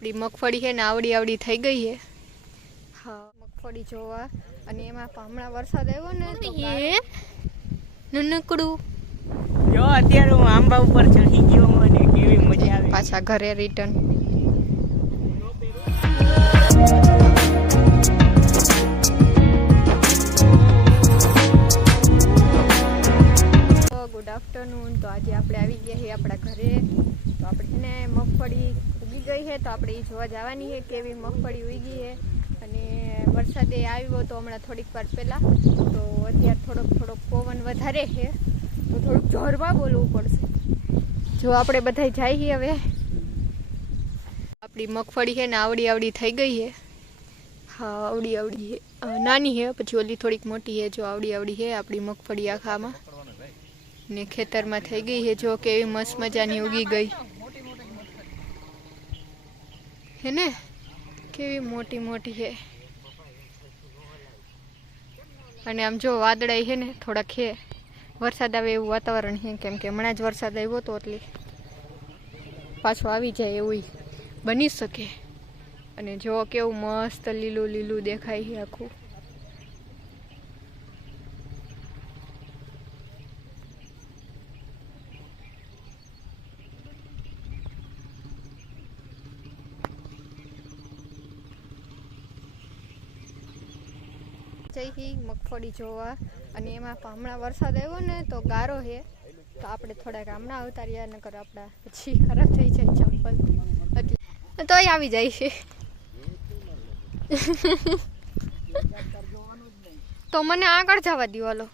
આપણી મગફળી છે ને આવડી આવડી થઈ ગઈ છે। હા મગફળી જોવા અને એમાં હમણાં વરસાદ આવ્યો ને તો નનકડું જો અત્યારે હું આંબા ઉપર ચડી ગયો મને કેવી મજા આવી। પાછા ઘરે રિટર્ન। Good afternoon. તો આજે આપણે આવી ગયા છીએ આપણા ઘરે। તો આપણે ને મગફળી ઉગી ગઈ છે તો આપણે એ જોવા જવાની છે કેવી મગફળી ઉગી છે। અને વરસાદે આવ્યો તો હમણાં થોડીક વાર પહેલાં તો અત્યારે થોડોક પવન વધારે છે તો થોડુંક જોરમાં બોલવું પડશે। જો આપણે બધા જાય છીએ હવે। આપણી મગફળી છે ને આવડી આવડી થઈ ગઈ છે। હા આવડી આવડી છે, નાની છે પછી ઓલી થોડીક મોટી છે। જો આવડી આવડી છે આપણી મગફળી આખામાં ને ખેતરમાં થઈ ગઈ છે। જો કેવી મસ્ત મજાની ઉગી ગઈ હે ને, કેવી મોટી મોટી છે। અને આમ જો વાદળાઈ છે ને થોડાક છે, વરસાદ આવે એવું વાતાવરણ છે કેમ કે હમણાં જ વરસાદ આવ્યો તો એટલે પાછો આવી જાય એવું બની શકે। અને જો કેવું મસ્ત લીલું લીલું દેખાય છે આખું। જઈ મગફળી જોવા અને એમાં હમણાં વરસાદ આવ્યો ને તો ગારો છે તો આપણે થોડાક હમણાં ઉતાર્યા નકર આપણા પછી ખરાબ થઈ જાય ચંપલ એટલે તોય આવી જાય છે। તો મને આગળ જવા દો હાલો।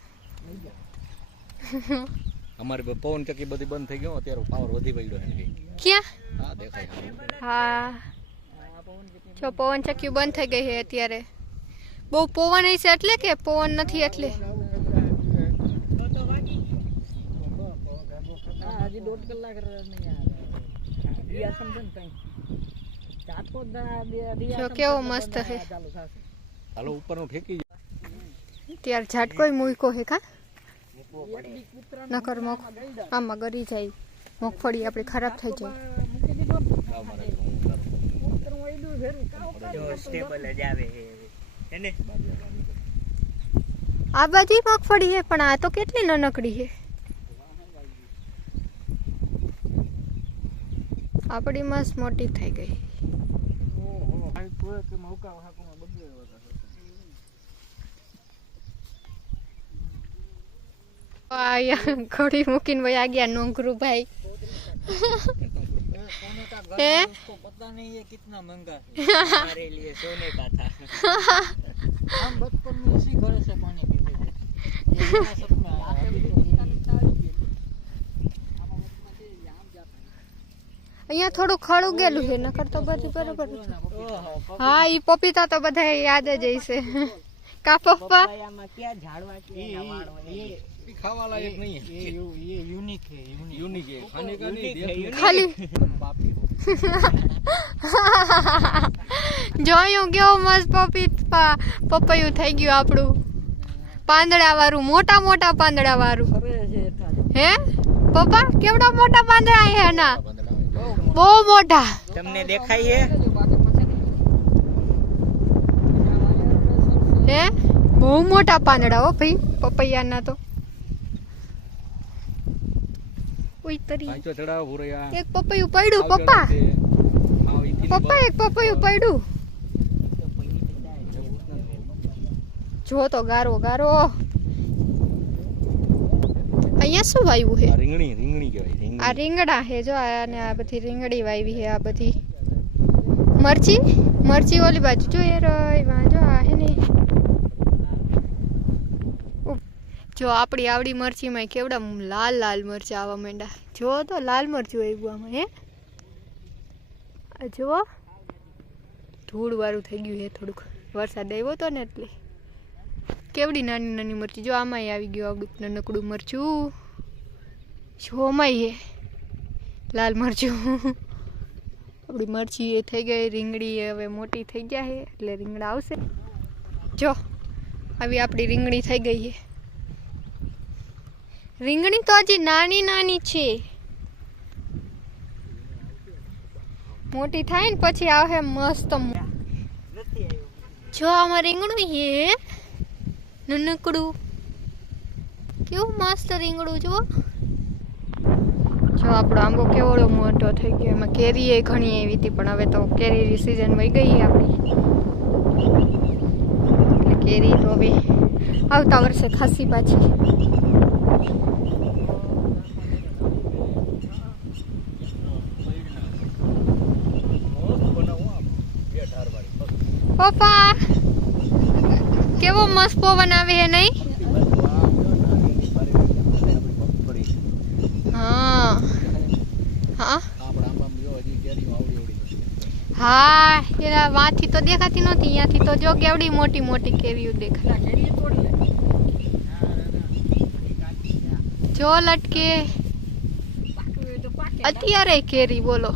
અમારી પવન ચક્કી બધી બંધ થઈ ગયો અત્યારે પાવર વધી પડ્યો છે। ક્યાં? હા દેખાય। હા જો પવન ચક્કી બંધ થઈ ગઈ છે અત્યારે। બહુ પવન છે એટલે કે પવન નથી એટલે જો કેવો મસ્ત છે। હાલો ઉપર નું ફેંકી ત્યારે ઝાટકોય મૂકો હે કા નકર આમાં ગરી જાય મગફળી આપણી ખરાબ થઈ જાય। જો સ્ટેબલ જ આવે છે ને। આ બધી મગફળી છે પણ આ તો કેટલી નાનકડી છે। આપણી મસ્ત મોટી થઈ ગઈ। ઘોડી મૂકીને ભાઈ આ ગયા નોંગરું ભાઈ। पता नहीं ये कितना महंगा है हमारे लिए सोने का था। हम बचपन में इसी घर से पानी पीते थे। ये मेरा सपना है। અહીંયા થોડું ખળ ઉગેલું છે નકર તો બધી બરોબર છે। હા ઈ પપીતા તો બધા યાદ જ હશે કા પપ્પા? में क्या झाड़वा के खावा लायक नहीं है। ये यूनिक है। यूनिक है, खाने का नहीं। ખાલી જોયું કેવું મસ્ત પપૈયું થઈ ગયું આપણું પાંદડા વાળું, મોટા મોટા પાંદડા વાળું હે પપ્પા? કેવડા મોટા પાંદડા હે એના, બહુ મોટા। તમને દેખાય है? હે બહુ મોટા પાંદડા હો ભાઈ પપૈયાના તો। આંચો ચડાવ ભૂરયા એક પપૈયું પડ્યું પપ્પા, પપ્પા એક પપૈયું પડ્યું। જો તો ગારો ગારો। અહીંયા શું વાવ્યું છે? રીંગણી રીંગણી કહેવાય। આ રીંગણા છે જો અને આ બધી રીંગણી વાવી છે। આ બધી મરચી મરચી ઓલી બાજુ જો યાર જો આ હે ને જો આપણી આવડી મરચીમાં કેવડા લાલ લાલ મરચા આવવા માંડ્યા। જો તો લાલ મરચું આવ્યું આમાં હે જુઓ ધૂળ વાળું થઈ ગયું છે થોડુંક, વરસાદ આવ્યો તો ને એટલે કેવડી નાની નાની મરચી। જો આમાંય આવી ગયું આવડું નાનકડું મરચું, જોમાંય હે લાલ મરચું। આપણી મરચી એ થઈ ગઈ, રીંગણી હવે મોટી થઈ જાય એટલે રીંગણા આવશે। જો આવી આપણી રીંગણી થઈ ગઈ છે। રીંગણી તો હજી નાની નાની છે મોટી થાય ને પછી આવે મસ્ત. નથી આવ્યું. જો આમાં રીંગણું હે નાનકડું, કેવું મસ્ત રીંગણું જો. જો આપણો આંબો કેવડો મોટો થઈ ગયો. એમાં કેરી એ ઘણી એવી હતી, પણ હવે તો કેરીની સિઝન વહી ગઈ આપણી, એટલે કેરી તો હવે આવતા વર્ષે ખાસી પાછી. પપ્પા કેવો મસ્ત પવન આવે હે નહીં? હા હા હા, એના વાંથી તો દેખાતી નહોતી, અહીંયાથી તો જો કેવડી મોટી મોટી કેરીઓ દેખાય. જો લટકે અત્યારે કેરી બોલો.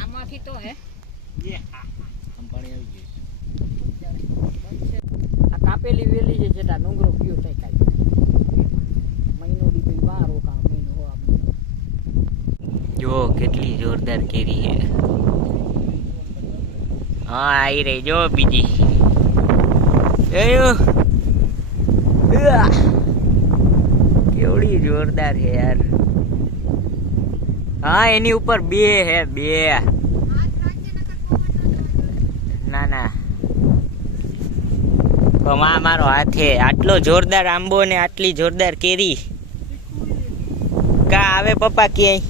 આમાંથી તો હે આ કાપેલી વેલી છે, જેટા ડુંગરો ગયો થાય કાઈ મહિનો દી પછી વાર રોકાણો મહિનો હો. જો કેટલી જોરદાર કેરી છે. હા આવી રહી જો બીજી. કેવડી જોરદાર છે યાર. હા એની ઉપર બે હે, બે. ના ના કમા મારો હાથે. આટલો જોરદાર આંબો ને આટલી જોરદાર કેરી કા આવે પપ્પા ક્યાંય?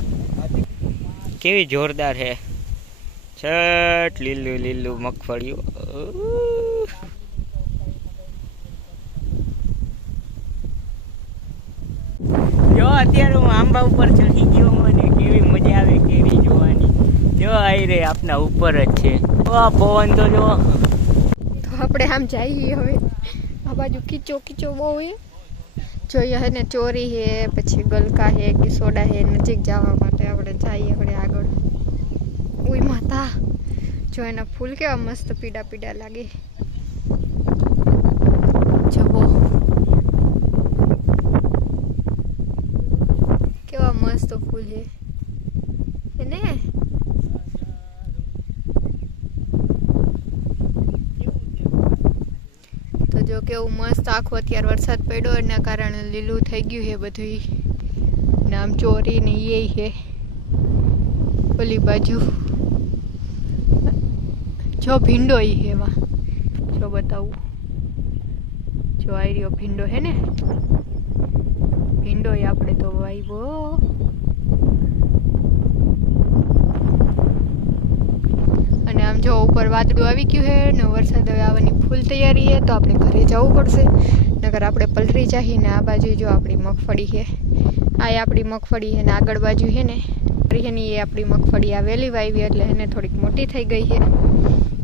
કેવી જોરદાર હે. છટ લીલું લીલું મગફળીઓ. જો અત્યારે હું આંબા ઉપર ચડી ગયો, મને કેવી મજા આવે કેરી જોવાની. જો આવી રે આપના ઉપર જ છે. પવન તો જો. તો આપણે આમ જઈએ હવે. આ બાજુ કીચો કીચો બહુ હોય. જોઈએ હે ને ચોરી હે, પછી ગલકા હે, કિસોડા હે. નજીક જવા માટે આપણે જઈએ હવે આગળ. ઉઈ માતા જો એના ફૂલ કેવા મસ્ત પીડા પીડા લાગે. જવો કેવા મસ્ત ફૂલ હે એને. તો જો કેવું મસ્ત આખું અત્યારે વરસાદ પડ્યો એના કારણે લીલું થઈ ગયું છે બધું. ને આમ ચોરી ને એ છે ઓલી બાજુ. જો ભીંડો ઈ એમાં જો બતાવું. જો આવી રહ્યો ભીંડો હે ને, ભીંડો આપણે તો વાવ્યો. અને આમ જો ઉપર વાદળું આવી ગયું છે ને વરસાદ હવે આવવાની ફૂલ તૈયારી છે. તો આપણે ઘરે જવું પડશે, નકર આપણે પલરી જઈએ. ને આ બાજુ જો આપણી મગફળી છે, આ આપણી મગફળી છે ને આગળ બાજુ છે ને એની એ આપણી મગફળી આ વહેલી વાવી એટલે એને થોડીક મોટી થઈ ગઈ છે.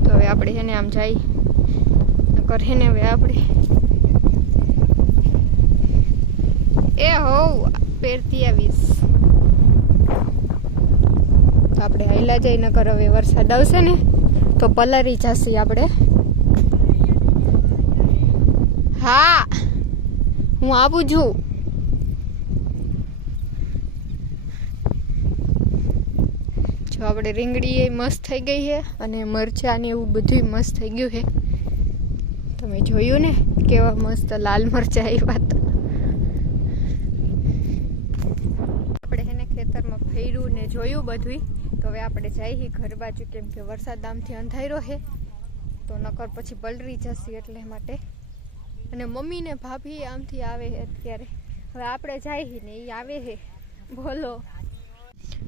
તો હવે આપણે એને આમ જાય નકર હે ને હવે આપણે એ હોવ પહેરતી આવીશ. તો આપણે હાઈલા જઈ નકર હવે વરસાદ આવશે ને તો પલરી જશે આપણે. હા હું આવું છું. જો આપણે રીંગણી એ મસ્ત થઈ ગઈ છે અને મરચાં ને એવું બધું મસ્ત થઈ ગયું છે. તમે જોયું ને કેવા મસ્ત લાલ મરચાં આવ્યા હતા. આપણે એને ખેતરમાં ફેર્યું ને જોયું બધું. તો હવે આપણે જઈએ ઘર બાજુ, કેમ કે વરસાદ આમથી અંધાર્યો છે તો નકર પછી પલરી જશે એટલે માટે. અને મમ્મી ને ભાભી આમથી આવે છે અત્યારે. હવે આપણે જઈએ ને એ આવે છે બોલો.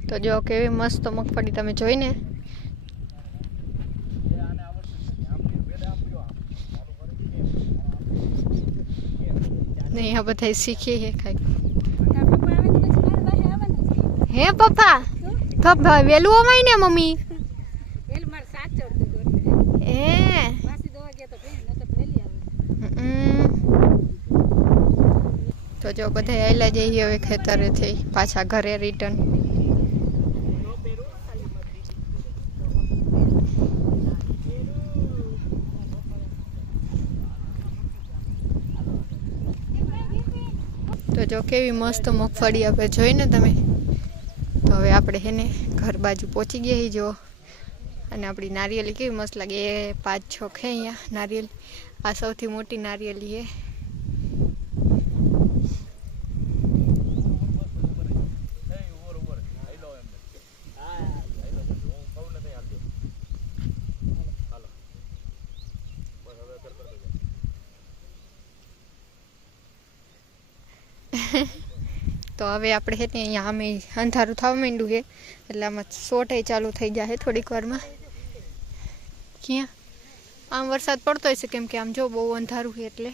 તો જો કેવી મસ્ત મગફળી તમે જોઈને. નહીં આ બધા શીખી છે કઈક. હે પપ્પા તો વેલું અમાય ને મમ્મી. તો જો બધા આયલા જઈએ હવે ખેતરેથી પાછા ઘરે રિટર્ન. તો જો કેવી મસ્ત મગફળી આપણે જોઈને તમે. તો હવે આપણે હે ને ઘર બાજુ પહોંચી ગયા હી જો. અને આપણી નારિયેલી કેવી મસ્ત લાગે. એ 5-6 છે અહીંયા નારિયેલ. આ સૌથી મોટી નારિયેલી છે. તો હવે આપણે છે ને અહીંયા આમે અંધારું થવા માંડ્યું છે એટલે આમાં શોર્ટ ચાલુ થઈ જાય થોડીક વારમાં. ક્યાં આમ વરસાદ પડતો હશે કેમ કે આમ જો બહુ અંધારું છે એટલે.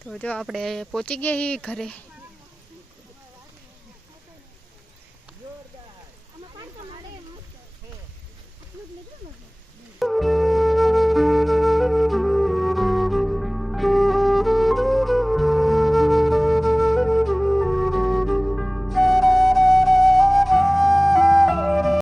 તો જો આપણે પહોંચી ગયા છીએ ઘરે.